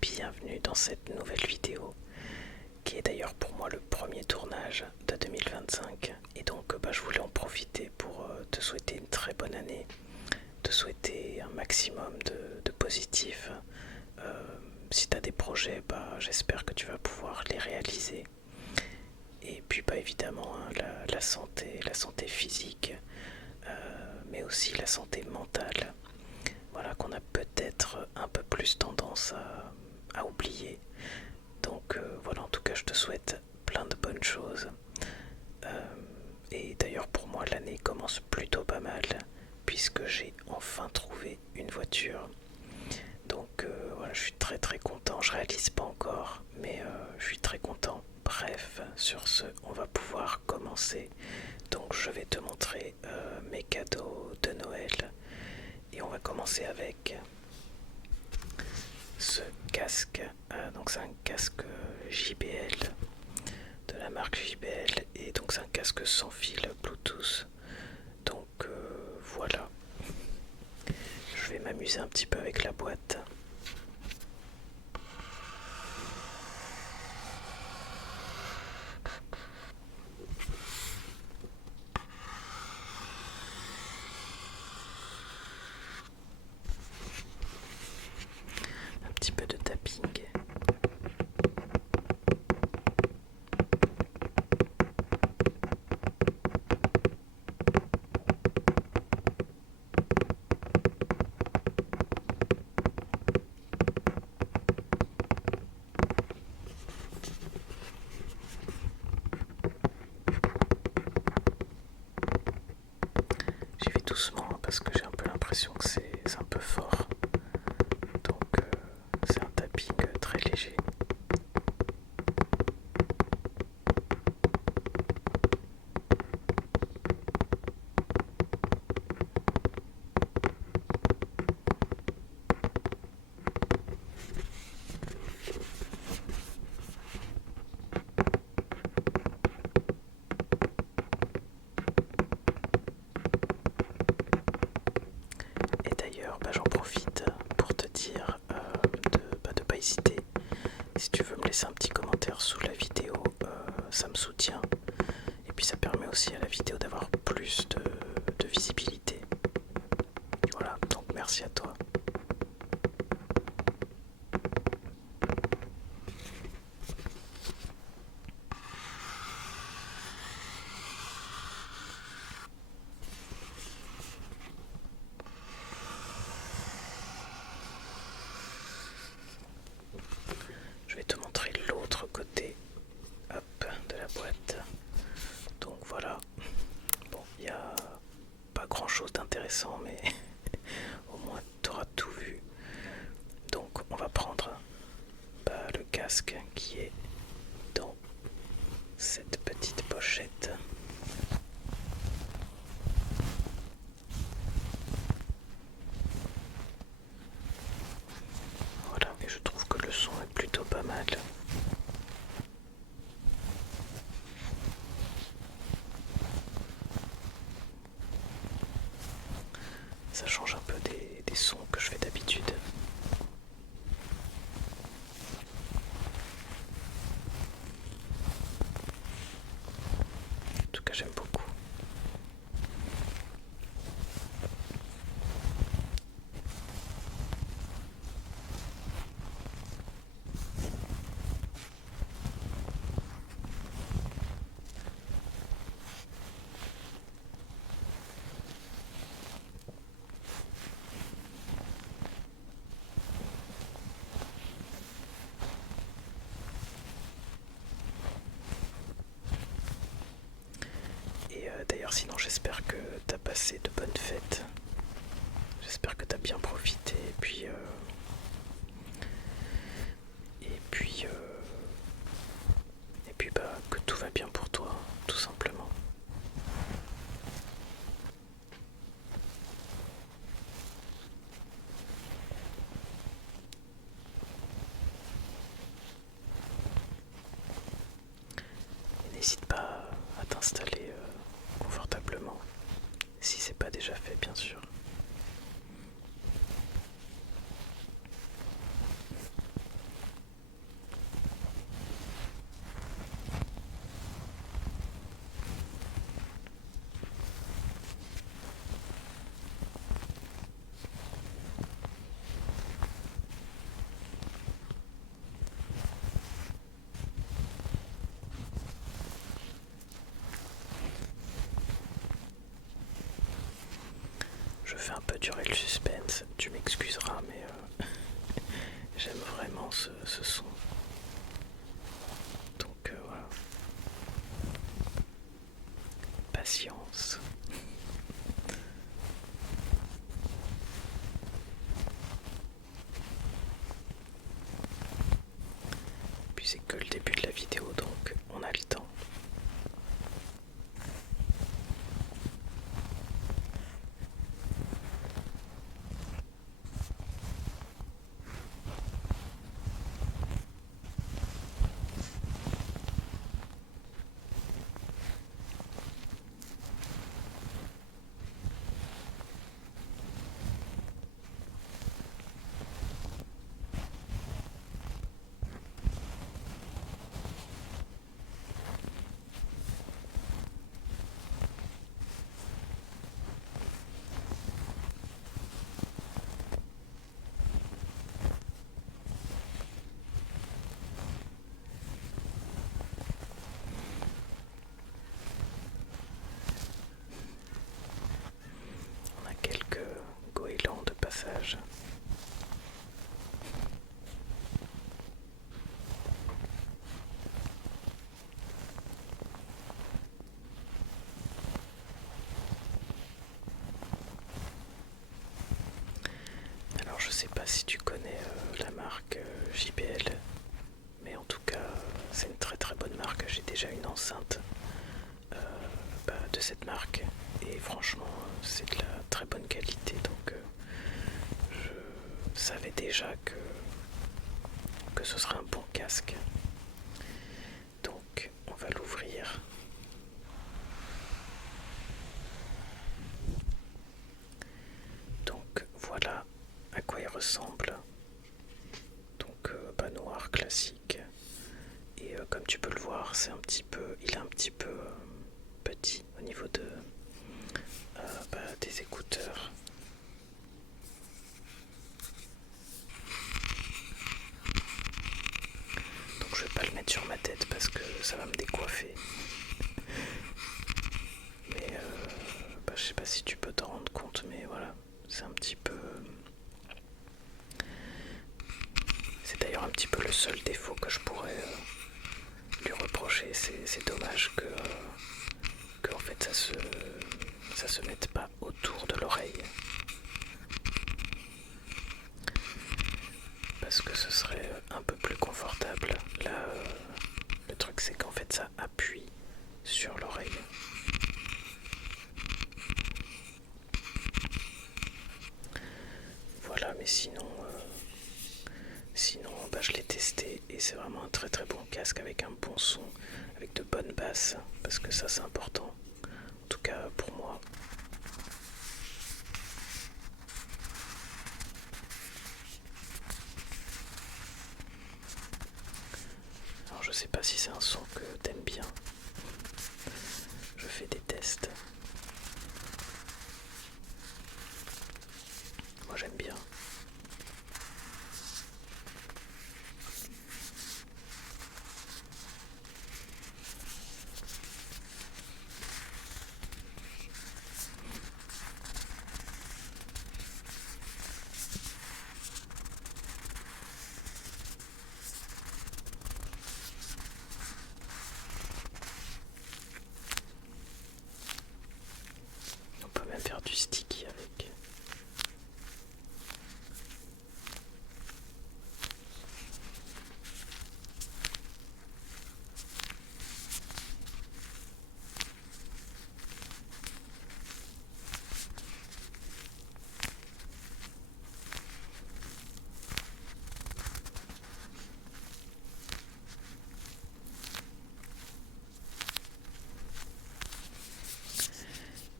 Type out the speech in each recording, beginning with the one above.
bienvenue dans cette nouvelle vidéo qui est d'ailleurs pour moi le premier tournage de 2025 et donc je voulais en profiter pour te souhaiter une très bonne année, te souhaiter un maximum de positif. Si tu as des projets, j'espère que tu vas pouvoir les réaliser. Et puis évidemment la santé physique, mais aussi la santé mentale, voilà, qu'on a peut-être un peu plus tendance à oublier. Donc voilà, en tout cas je te souhaite plein de bonnes choses. Et d'ailleurs pour moi l'année commence plutôt pas mal puisque j'ai enfin trouvé une voiture. Donc voilà, je suis très très content, je réalise pas encore, mais je suis très content. Bref, sur ce, on va pouvoir commencer. Donc je vais te montrer mes cadeaux de Noël. Et on va commencer avec ce casque. Donc c'est un casque JBL, de la marque JBL. Et donc c'est un casque sans fil Bluetooth. Donc voilà. Je vais m'amuser un petit peu avec la boîte. Un petit peu de tapping. J'y vais doucement parce que j'ai un peu l'impression que c'est un peu fort. Donc c'est un tapping très léger. Et d'ailleurs, j'en profite pour te dire de pas hésiter. Si tu veux me laisser un petit commentaire sous la vidéo, ça me soutient. Et puis ça permet aussi à la vidéo d'avoir plus de visibilité. Voilà, donc merci à toi. Je vais te montrer l'autre côté, hop, de la boîte. Donc voilà. Bon, il n'y a pas grand chose d'intéressant, mais au moins tu auras tout vu. Donc on va prendre le casque qui est dans cette petite pochette. Voilà, et je trouve que le son est plutôt pas mal. Ça change un peu des sons que je fais d'habitude. En tout cas, j'aime beaucoup. Et d'ailleurs, sinon, j'espère que t'as passé de bonnes fêtes. J'espère que t'as bien profité. Et puis que tout va bien pour toi, tout simplement. Et n'hésite pas à t'installer confortablement, si c'est pas déjà fait, bien sûr. fais un peu durer le suspense, tu m'excuseras, mais j'aime vraiment ce son. Donc voilà. Patience. Puis c'est que le début de la vidéo, donc on a le temps. On a quelques goélands de passage. Alors je sais pas si tu connais la marque JBL, mais en tout cas c'est une très très bonne marque. J'ai déjà une enceinte de cette marque et franchement c'est de la très bonne qualité, donc je savais déjà que ce serait un bon casque. Donc on va l'ouvrir. Donc voilà à quoi il ressemble. Donc noir classique. Et comme tu peux le voir, il est un petit peu petit au niveau des écouteurs. Donc je vais pas le mettre sur ma tête parce que ça va me décoiffer. Mais je sais pas si tu peux t'en rendre compte, mais voilà, c'est un petit peu... C'est d'ailleurs un petit peu le seul défaut que je pourrais lui reprocher. C'est dommage que en fait ça se mette pas autour de l'oreille. Parce que ce serait un peu plus confortable. Là, le truc c'est qu'en fait ça appuie sur l'oreille. Voilà, mais sinon je l'ai testé et c'est vraiment un très très bon casque avec un bon son, avec de bonnes basses, parce que ça c'est important, en tout cas pour moi. Alors je sais pas si c'est un son que t'aimes bien, je fais des tests. Moi j'aime bien. On peut même faire du sticky avec.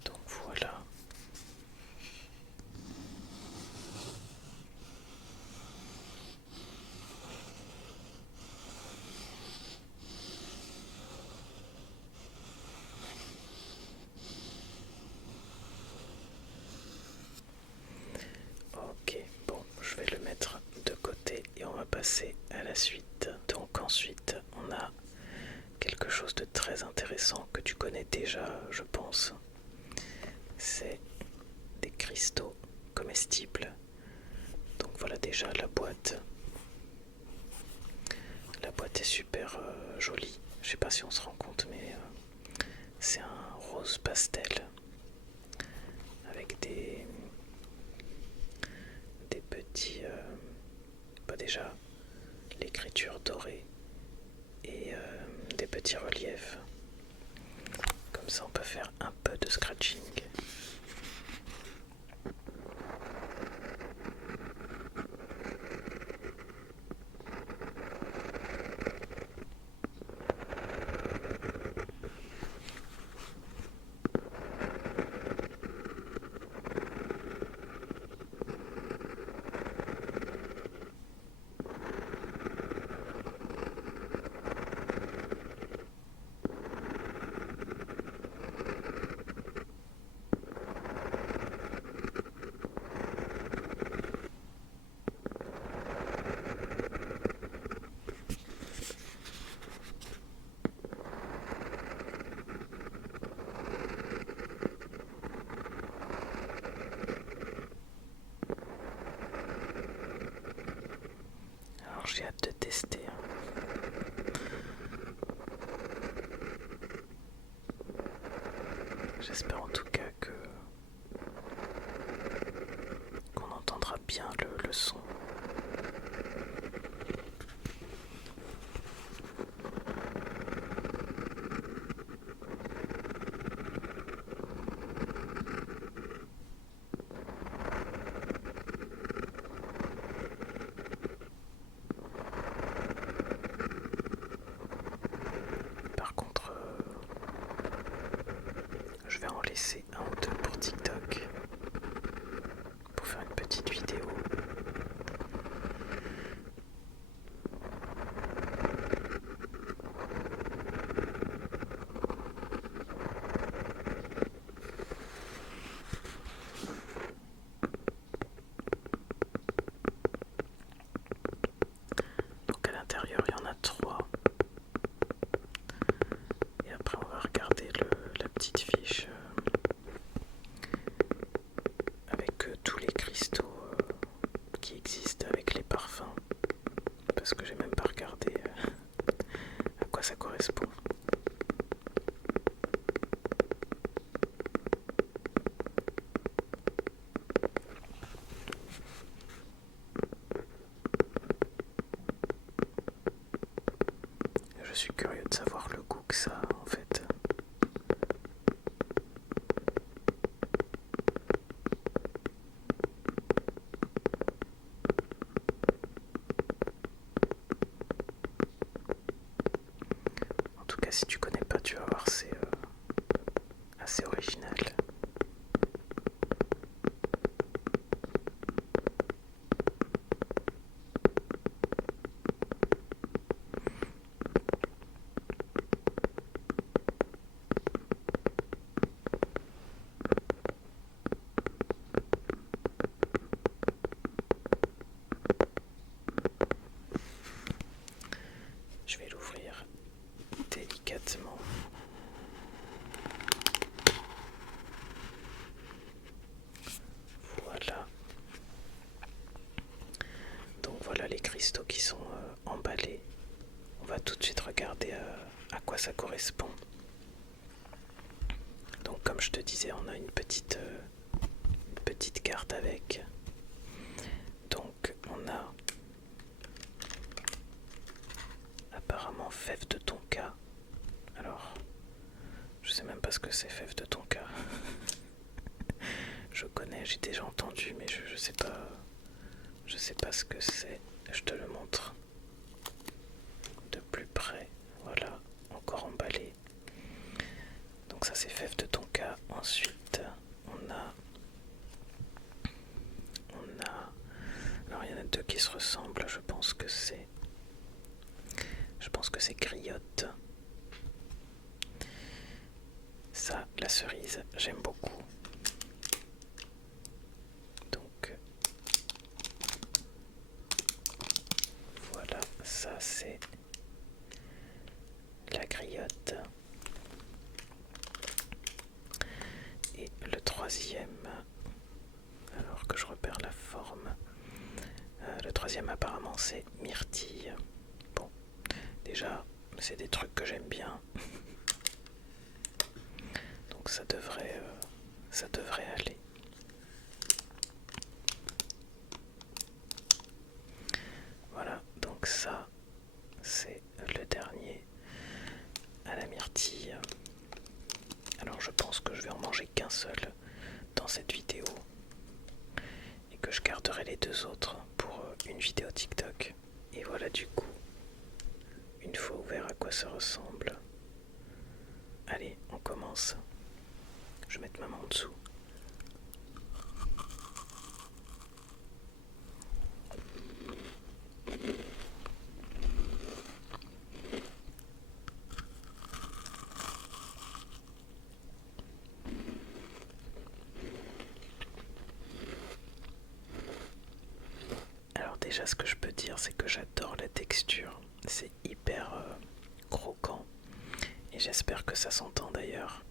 Donc voilà. Ok, bon, je vais le mettre de côté et on va passer à la suite. Donc ensuite, on a quelque chose de très intéressant que tu connais déjà, je pense. C'est des cristaux comestibles. Donc voilà déjà la boîte. La boîte est super jolie. Je sais pas si on se rend compte, mais c'est un rose pastel avec des petits... déjà l'écriture dorée et des petits reliefs. Comme ça on peut faire un peu de scratching. Alors j'ai hâte de tester. J'espère en tout cas qu'on entendra bien le son. Par contre, je vais en laisser un ou deux pour TikTok, pour faire une petite vidéo. Donc à l'intérieur, il y en a 3. Et après, on va regarder la petite fiche avec tous les cristaux qui existent, avec les parfums. Parce que j'ai même pas regardé à quoi ça correspond. Je suis curieux de savoir le goût que ça a en fait. En tout cas, si tu connais pas, tu vas voir, c'est assez original. Je vais l'ouvrir délicatement. Voilà. Donc voilà les cristaux qui sont emballés. On va tout de suite regarder à quoi ça correspond. Donc comme je te disais, on a une petite carte avec. Donc on a apparemment fève de tonka. Alors, je sais même pas ce que c'est fève de tonka. Je connais, j'ai déjà entendu, mais je sais pas. Je sais pas ce que c'est. Je te le montre de plus près. Voilà, encore emballé. Donc ça c'est fève de tonka. Ensuite, on a. Alors il y en a deux qui se ressemblent. Je pense que c'est griotte. Ça, la cerise, j'aime beaucoup. Donc voilà, ça c'est la griotte. Et le troisième, alors que je repère la forme. Le troisième apparemment c'est myrtille. Bon, déjà c'est des trucs que j'aime bien. Donc ça devrait aller. Voilà, donc ça c'est le dernier à la myrtille. Alors je pense que je vais en manger qu'un seul dans cette vidéo et que je garderai les deux autres pour une vidéo TikTok. Et voilà du coup, une fois ouvert à quoi ça ressemble. Allez, on commence. Je vais mettre ma main en dessous. Alors déjà ce que je peux dire c'est que j'adore la texture. C'est hyper croquant et j'espère que ça s'entend d'ailleurs.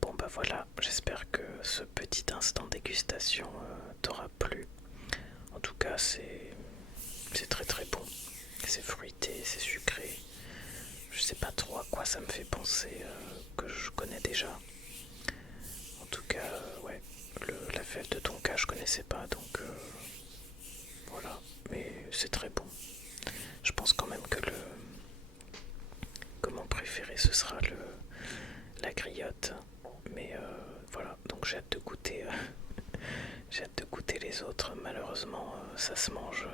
Bon bah voilà, j'espère que ce petit instant dégustation t'aura plu. En tout cas c'est très très bon. C'est fruité, c'est sucré. Je sais pas trop à quoi ça me fait penser, que je connais déjà. En tout cas, ouais, la fève de tonka je connaissais pas, donc voilà. Mais c'est très bon. Je pense quand même que mon préféré ce sera la griotte. Mais voilà, donc j'ai hâte de goûter. J'ai hâte de goûter les autres. Malheureusement, ça se mange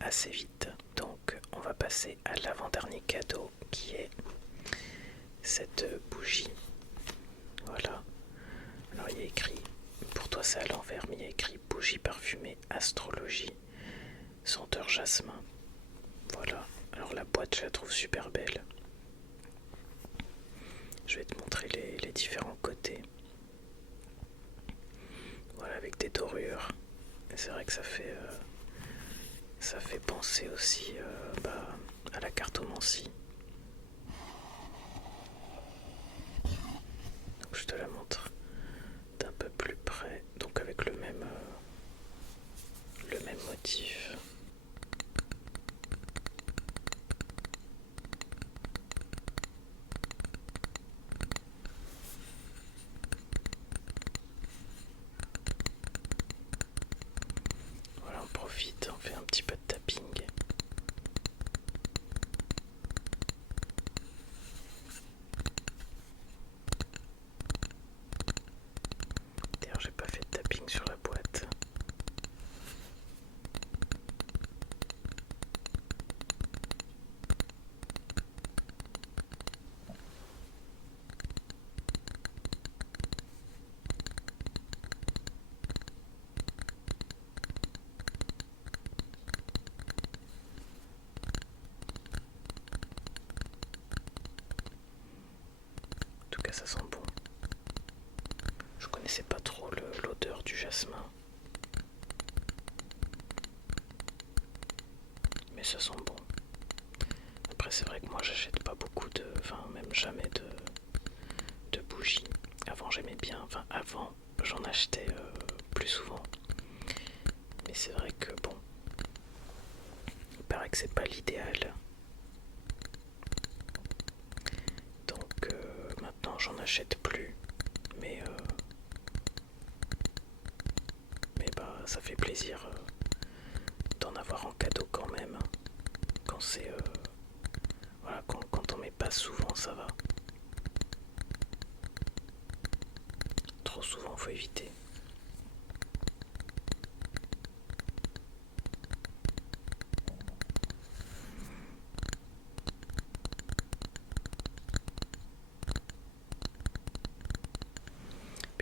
assez vite. Donc on va passer à l'avant-dernier cadeau qui est cette bougie. Voilà. Alors il y a écrit, pour toi c'est à l'envers, mais il y a écrit bougie parfumée astrologie, senteur jasmin. Voilà. Alors la boîte je la trouve super belle. Je vais te montrer les différents côtés. Voilà, avec des dorures. Et c'est vrai que ça fait penser aussi à la cartomancie. Donc je te la montre d'un peu plus près. Donc avec le même motif. Voilà, on profite, on fait un petit peu de tapping. D'ailleurs, j'ai pas fait de tapping sur la boîte. En tout cas, ça sent bon. Je connaissais pas trop l'odeur du jasmin. Mais ça sent bon. Après, c'est vrai que moi, j'achète pas beaucoup enfin, même jamais de bougies. Avant, j'aimais bien. Enfin, avant, j'en achetais plus souvent. Mais c'est vrai que bon, il paraît que c'est pas l'idéal. Donc maintenant, j'en achète plus. Mais bah, ça fait plaisir d'en avoir en cadeau quand même. Quand c'est voilà, quand on met pas souvent, ça va. Trop souvent, faut éviter.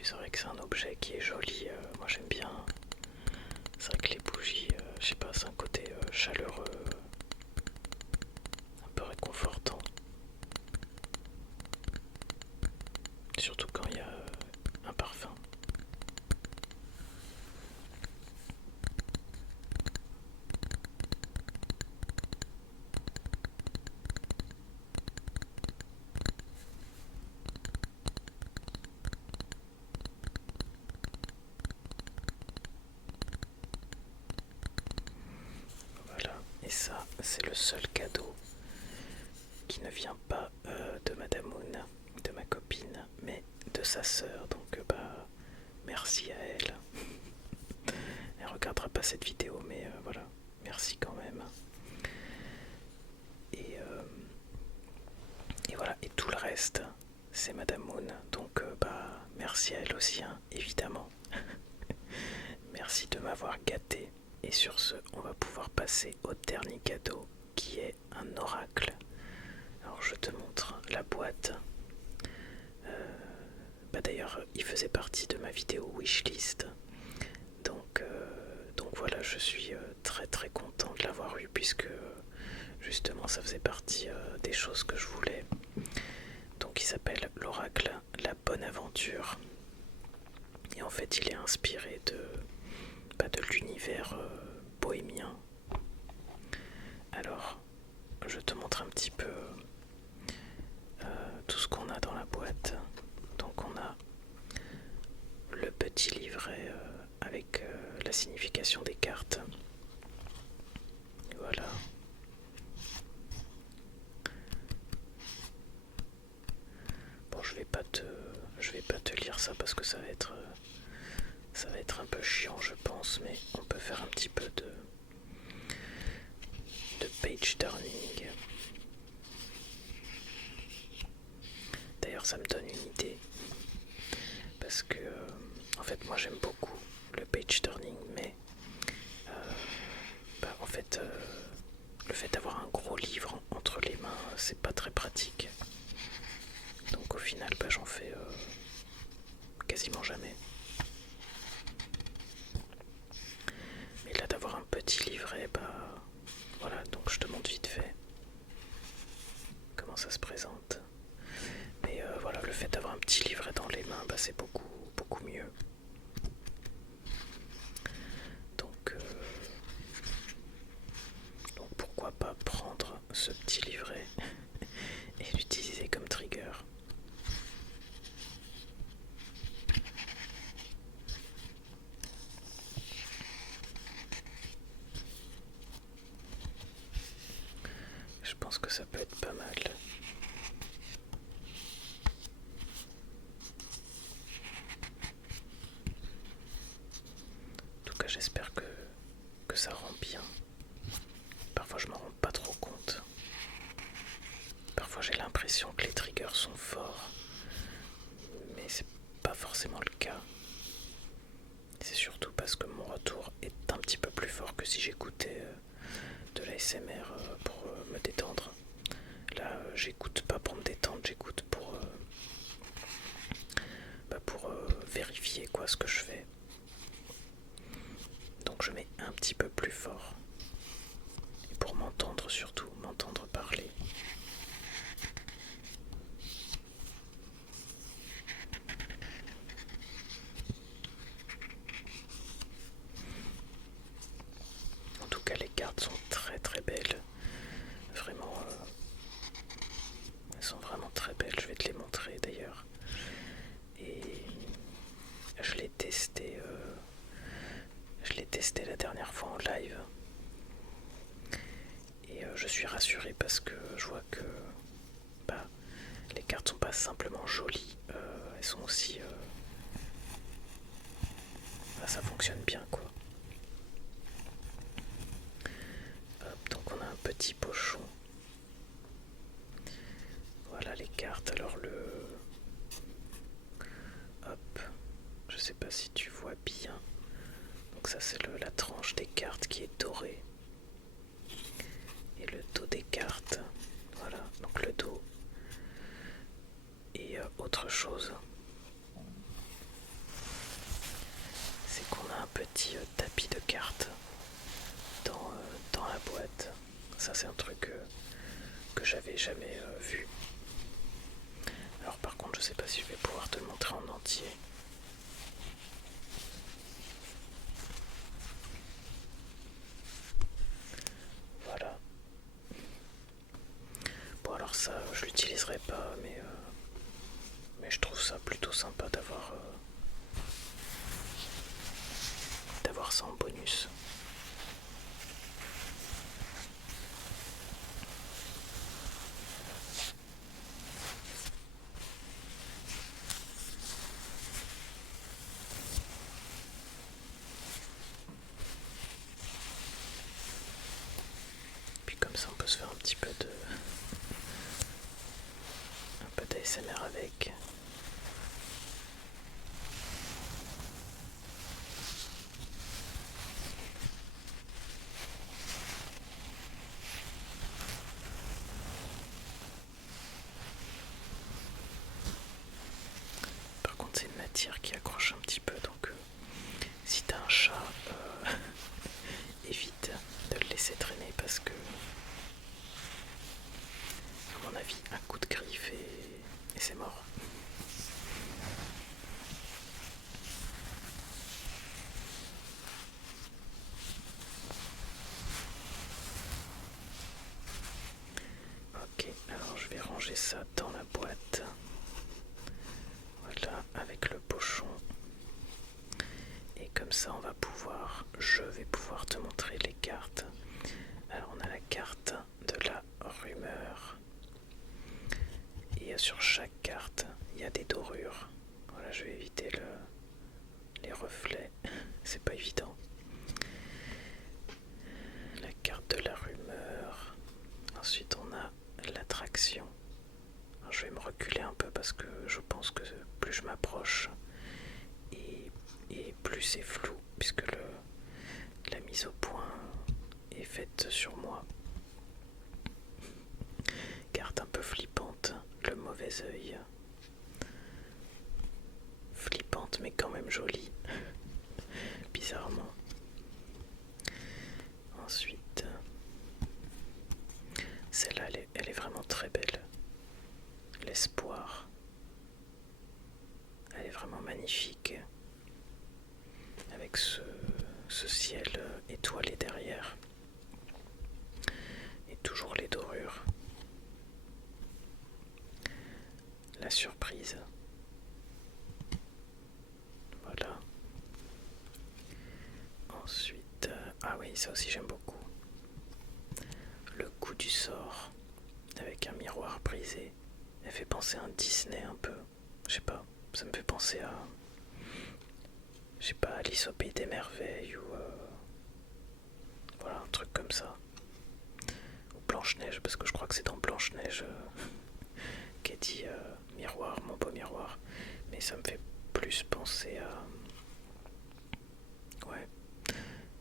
Puis c'est vrai que c'est un objet qui est joli, moi j'aime bien. C'est vrai que les bougies, je sais pas, c'est un côté chaleureux, un peu réconfortant. Surtout quand il y a un parfum. Voilà, et ça, c'est le seul cadeau qui ne vient pas de Madame Moon, de ma copine, mais de sa sœur. Donc bah merci à elle. Elle regardera pas cette vidéo, mais voilà, merci quand même. Et, euh, et voilà, et tout le reste, c'est Madame Moon. Donc bah merci à elle aussi, hein, évidemment. Merci de m'avoir gâté. Et sur ce, on va pouvoir passer au dernier cadeau qui est un oracle. Alors je te montre la boîte. Bah d'ailleurs, il faisait partie de ma vidéo wishlist. Donc voilà, je suis très très content de l'avoir eu puisque justement ça faisait partie des choses que je voulais. Donc il s'appelle l'oracle La Bonne Aventure. Et en fait il est inspiré de l'univers bohémien. Alors je te montre un petit peu tout ce qu'on a dans la boîte. Donc on a le petit livret avec la signification des cartes. Voilà. Bon, je vais pas te lire ça parce que ça va être un peu chiant, je pense, mais on peut faire un petit peu de page turning. D'ailleurs, ça me donne une idée parce que en fait, moi j'aime beaucoup le page turning, mais bah, en fait, le fait d'avoir un gros livre entre les mains, c'est pas très pratique. Donc au final, bah, j'en fais quasiment jamais. Mais là, d'avoir un petit livret, bah voilà, donc je te montre vite fait comment ça se présente. Mais voilà, le fait d'avoir un petit livret dans les mains, bah, c'est beaucoup, beaucoup mieux. Donc pourquoi pas prendre ce petit livret et l'utiliser comme trigger. Je pense que ça peut être pas mal. En tout cas, j'espère que ça rend bien. Parfois, je m'en rends pas trop compte. Parfois, j'ai l'impression que les triggers sont forts, mais c'est pas forcément le cas. C'est surtout parce que mon retour est un petit peu plus fort que si j'écoutais de l'ASMR pour me détendre. Là, j'écoute pas pour me détendre, j'écoute pour vérifier quoi ce que je fais. Donc je mets un petit peu plus fort. Et pour m'entendre surtout, m'entendre parler. En tout cas, les cartes sont très très belles. Vraiment, elles sont vraiment très belles. Je vais te les montrer d'ailleurs. Et je l'ai testé. Je l'ai testé la dernière fois en live. Et je suis rassuré parce que je vois que bah, les cartes sont pas simplement jolies, elles sont aussi... bah, ça fonctionne bien quoi. Hop, donc on a un petit pochon. Voilà les cartes. Alors hop, je sais pas si tu vois bien. Donc ça c'est la tranche des cartes qui est dorée. Et le dos des cartes. Voilà, donc le dos. Et autre chose. petit tapis de cartes dans la boîte. Ça c'est un truc que j'avais jamais vu. Alors par contre je sais pas si je vais pouvoir te le montrer en entier. Voilà. Bon alors ça je l'utiliserai pas mais je trouve ça plutôt sympa d'avoir ça en bonus. Puis comme ça on peut se faire un peu d'ASMR avec. Par contre c'est une matière qui accroche un petit peu, donc si t'as un chat, évite de le laisser traîner parce que à mon avis un coup de griffe et c'est mort. Ok, alors je vais ranger ça dans la boîte. Voilà, avec le pochon. Et comme ça je vais pouvoir te montrer les cartes. Alors on a la carte de la rumeur. Et sur chaque carte, il y a des dorures. Voilà, je vais éviter les reflets. C'est pas évident. La carte de la rumeur. Ensuite on a l'attraction. Je vais me reculer un peu parce que je pense que plus je m'approche et plus c'est flou puisque la mise au point est faite sur moi. Carte un peu flippante, le mauvais œil. Flippante mais quand même jolie, bizarrement. Ensuite, celle-là elle est vraiment très belle. L'espoir. Elle est vraiment magnifique. Avec ce ciel étoilé derrière. Et toujours les dorures. La surprise. Voilà. Ensuite, ah oui, ça aussi j'aime beaucoup. Le coup du sort avec un miroir brisé. Elle fait penser à un Disney un peu. Je sais pas, ça me fait penser à, je sais pas, Alice au pays des merveilles ou voilà, un truc comme ça. Ou Blanche-Neige, parce que je crois que c'est dans Blanche-Neige qu'elle dit miroir, mon beau miroir. Mais ça me fait plus penser à, ouais,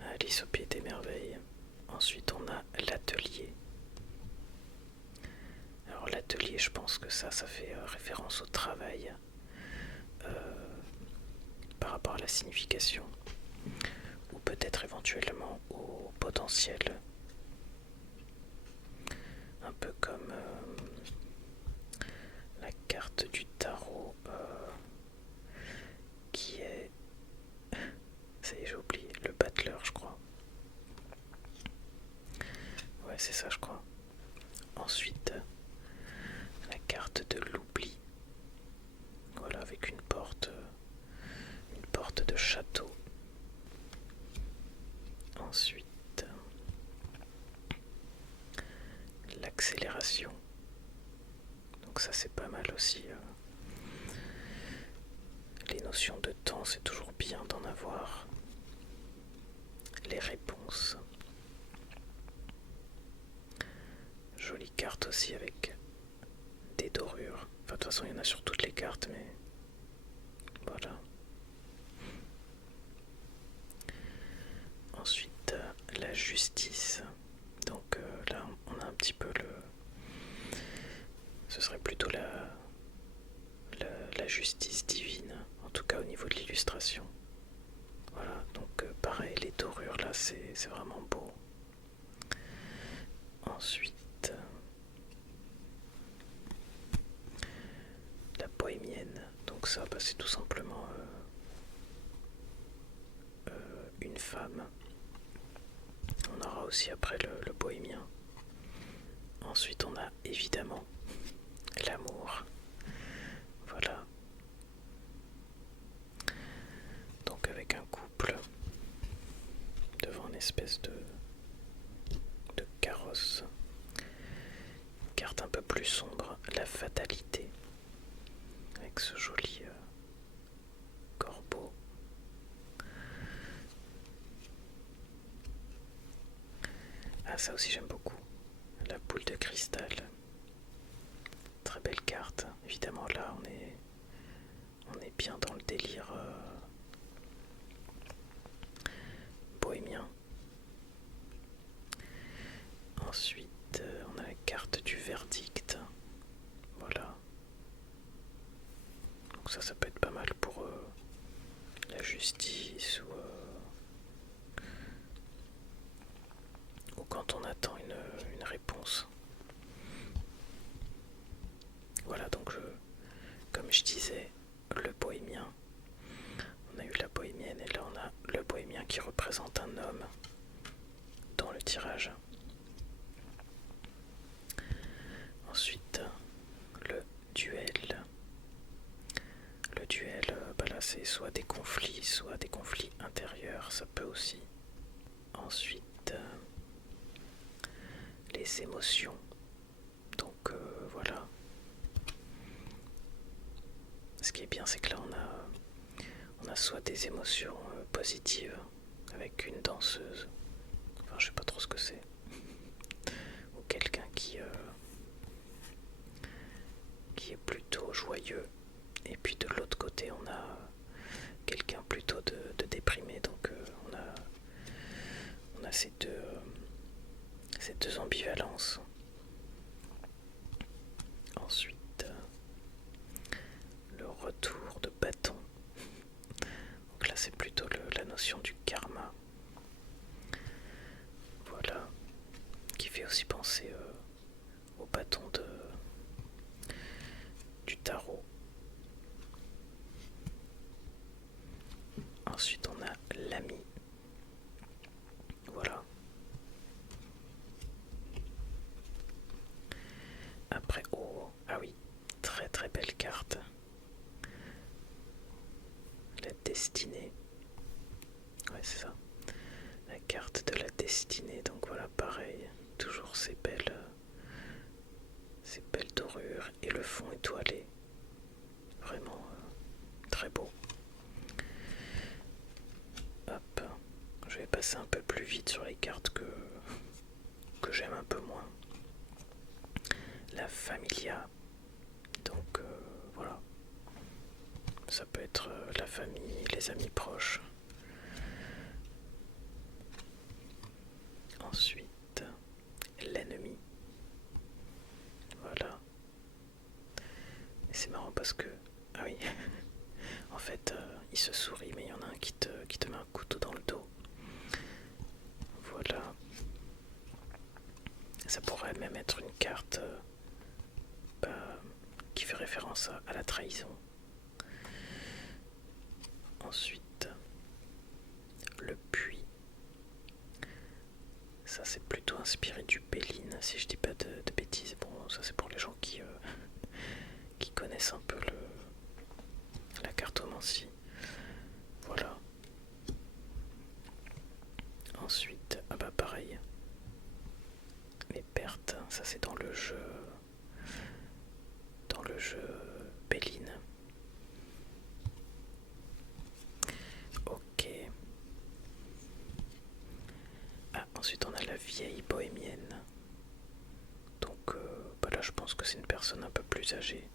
à Alice au pays des merveilles. Ensuite on a l'atelier. Alors l'atelier, je pense que ça fait référence au travail par rapport à la signification ou peut-être éventuellement au potentiel. Un peu comme la carte du tarot qui est... Ça y est, j'ai oublié, le battleur je crois. Ouais, c'est ça je crois. Ensuite, la carte de l'oubli. Voilà, avec une porte de château. Ensuite, l'accélération. Donc ça c'est pas mal aussi. Les notions de temps, c'est toujours bien d'en avoir. Les réponses. Jolie carte aussi avec des dorures. Enfin, de toute façon, il y en a sur toutes les cartes, mais voilà. Ensuite, la justice. Donc là, on a un petit peu ce serait plutôt la justice divine, en tout cas au niveau de l'illustration. Voilà, donc pareil. ça, c'est tout simplement une femme. On aura aussi après le bohémien. Ensuite on a évidemment l'amour. Voilà. Donc avec un couple devant une espèce de carrosse. Carte un peu plus sombre, la fatalité. Avec ce joli corbeau. Ah, ça aussi j'aime beaucoup. La boule de cristal. Très belle carte. Évidemment là on est bien dans le délire bohémien. Ensuite on a la carte du verdict. Voilà. Donc ça peut être pas mal pour la justice ou quand on attend une réponse. Voilà, donc comme je disais, le bohémien. On a eu la bohémienne et là on a le bohémien qui représente un homme dans le tirage. Ensuite, le duel. Le duel, là c'est soit des conflits intérieurs, ça peut aussi. Ensuite, les émotions. Donc voilà. Ce qui est bien, c'est que là on a soit des émotions positives avec une danseuse, enfin je sais pas trop ce que c'est, ou quelqu'un qui est plutôt joyeux, et puis de l'autre côté on a quelqu'un plutôt de déprimé, donc on a ces deux ambivalences. Ensuite, le retour de bâton. Donc là c'est plutôt la notion du karma. Voilà, qui fait aussi penser au bâton du tarot. Ensuite on a l'ami. Voilà. Après, ah oui, très très belle carte. La destinée. Ouais, c'est ça. La carte de la destinée. Donc voilà, pareil. Toujours ces belles dorures et le fond étoilé. Vraiment très beau. Hop. Je vais passer un peu plus vite sur les cartes que j'aime un peu moins. La familia. Donc voilà. Ça peut être la famille, les amis proches. Ensuite, l'ennemi. Voilà. Et c'est marrant parce que... Ah oui. En fait, il se sourit, mais il y en a un qui te met un couteau dans le dos. Voilà. Ça pourrait même être une carte qui fait référence à la trahison. Ensuite, le puits. Ça c'est plutôt inspiré du Béline, si je dis pas de bêtises. Bon, ça c'est pour les gens qui connaissent un peu la cartomancie. Voilà. Ensuite, ah bah pareil. Les pertes, ça c'est dans le jeu Béline. Ok. Ah, ensuite on a la vieille bohémienne. Donc là je pense que c'est une personne un peu plus âgée.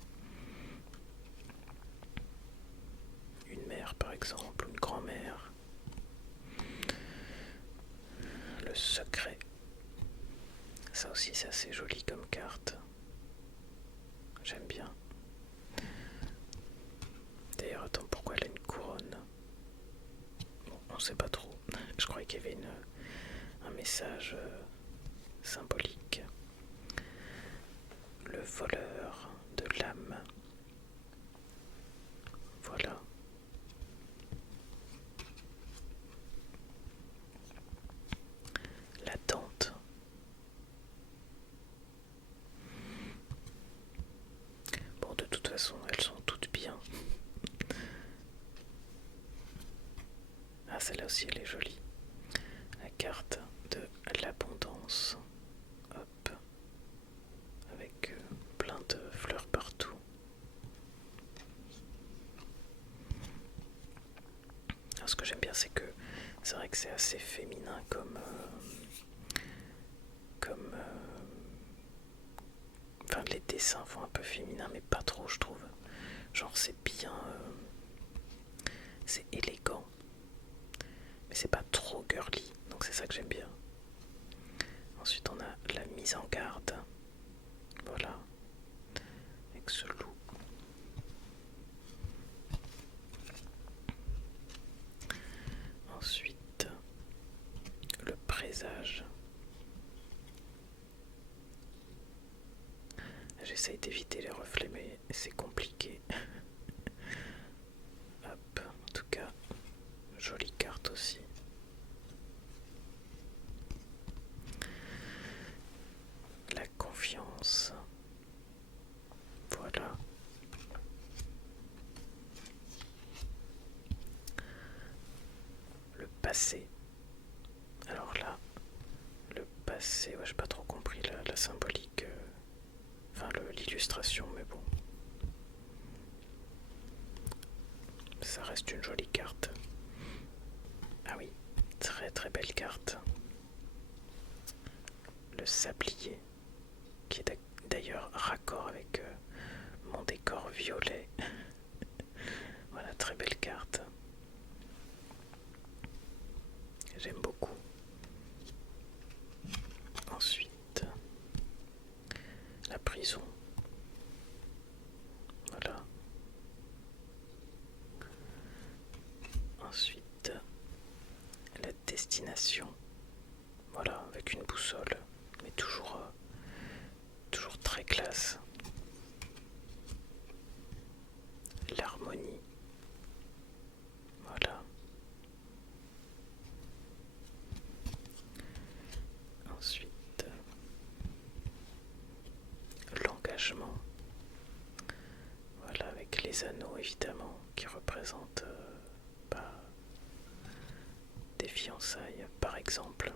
Une mère par exemple, une grand-mère. Le secret. Ça aussi c'est assez joli comme carte. J'aime bien. D'ailleurs, attends, pourquoi elle a une couronne? Bon, on sait pas trop. Je croyais qu'il y avait un message symbolique. Le voleur de l'âme. celle-là aussi elle est jolie. La carte de l'abondance. Hop. Avec plein de fleurs partout. Alors, ce que j'aime bien, c'est que c'est vrai que c'est assez féminin comme enfin, les dessins font un peu féminin, mais pas trop, je trouve. Genre, c'est bien. C'est élégant. Mais c'est pas trop girly. Donc, c'est ça que j'aime bien. Ensuite, on a la mise en garde. Voilà. Avec ce loup. Ensuite, le présage. J'essaye d'éviter les reflets, mais c'est compliqué. Hop, en tout cas, jolie carte aussi. La confiance. Voilà. Le passé. Alors là, le passé, ouais, j'ai pas trop compris la symbolique. Enfin, l'illustration, mais bon. Ça reste une jolie carte. Ah oui, très très belle carte. Le sablier, qui est d'ailleurs raccord avec mon décor violet. Voilà, très belle carte. J'aime beaucoup. Ensuite, la prison. Voilà. Ensuite, la destination. Voilà, avec une boussole, mais toujours très classe. L'harmonie. Voilà. Ensuite, l'engagement. Voilà, avec les anneaux évidemment, qui représentent des fiançailles par exemple.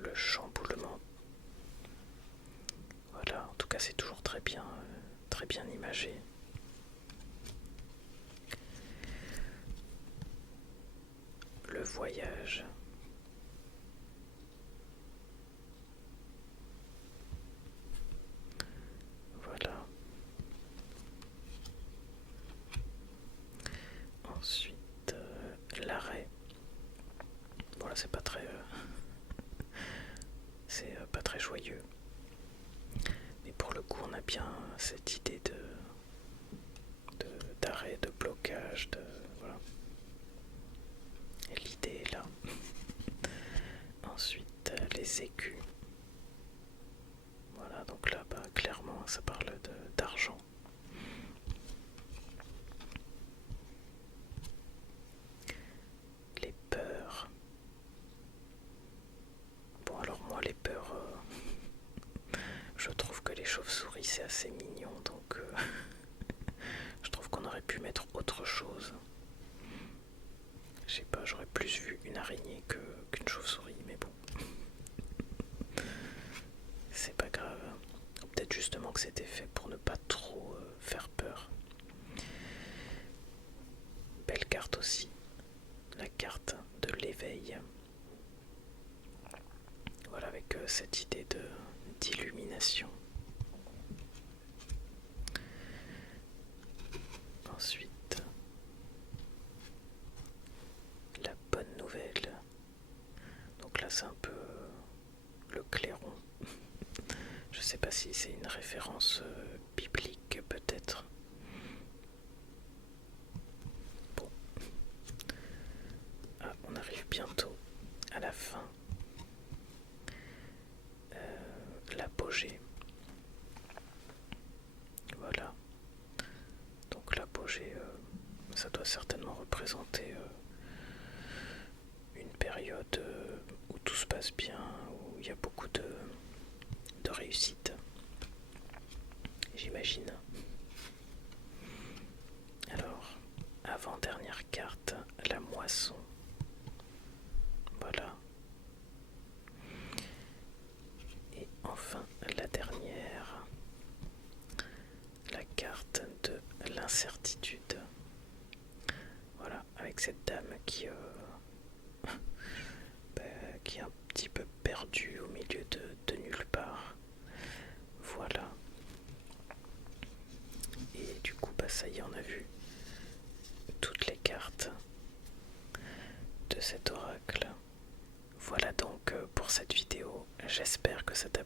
Le chamboulement. Voilà, en tout cas c'est toujours très bien imagé. Le voyage. Voilà. Ensuite, l'arrêt. Bon là c'est pas très pas très joyeux. Mais pour le coup on a bien cette idée d'arrêt, de blocage, voilà. Et l'idée est là. Ensuite les écus. Voilà, donc là clairement ça parle d'argent. Les peurs. Bon alors moi les peurs, je trouve que les chauves-souris c'est assez mignon, donc je trouve qu'on aurait pu mettre autre chose. Je sais pas, j'aurais plus vu une araignée qu'une chauve-souris, mais bon. C'est pas grave. Peut-être justement que c'était fait pour ne pas trop faire peur. Belle carte aussi. La carte de l'éveil. Voilà, avec cette idée d'illumination. Ensuite, la bonne nouvelle. Donc là c'est un peu le clairon. Je sais pas si c'est une référence biblique peut-être. Bon. Ah, on arrive bientôt à la fin. L'apogée. Voilà. Donc l'apogée, ça doit certainement représenter une période où tout se passe bien, où il y a beaucoup de réussite. J'imagine. j'espère que ça t'a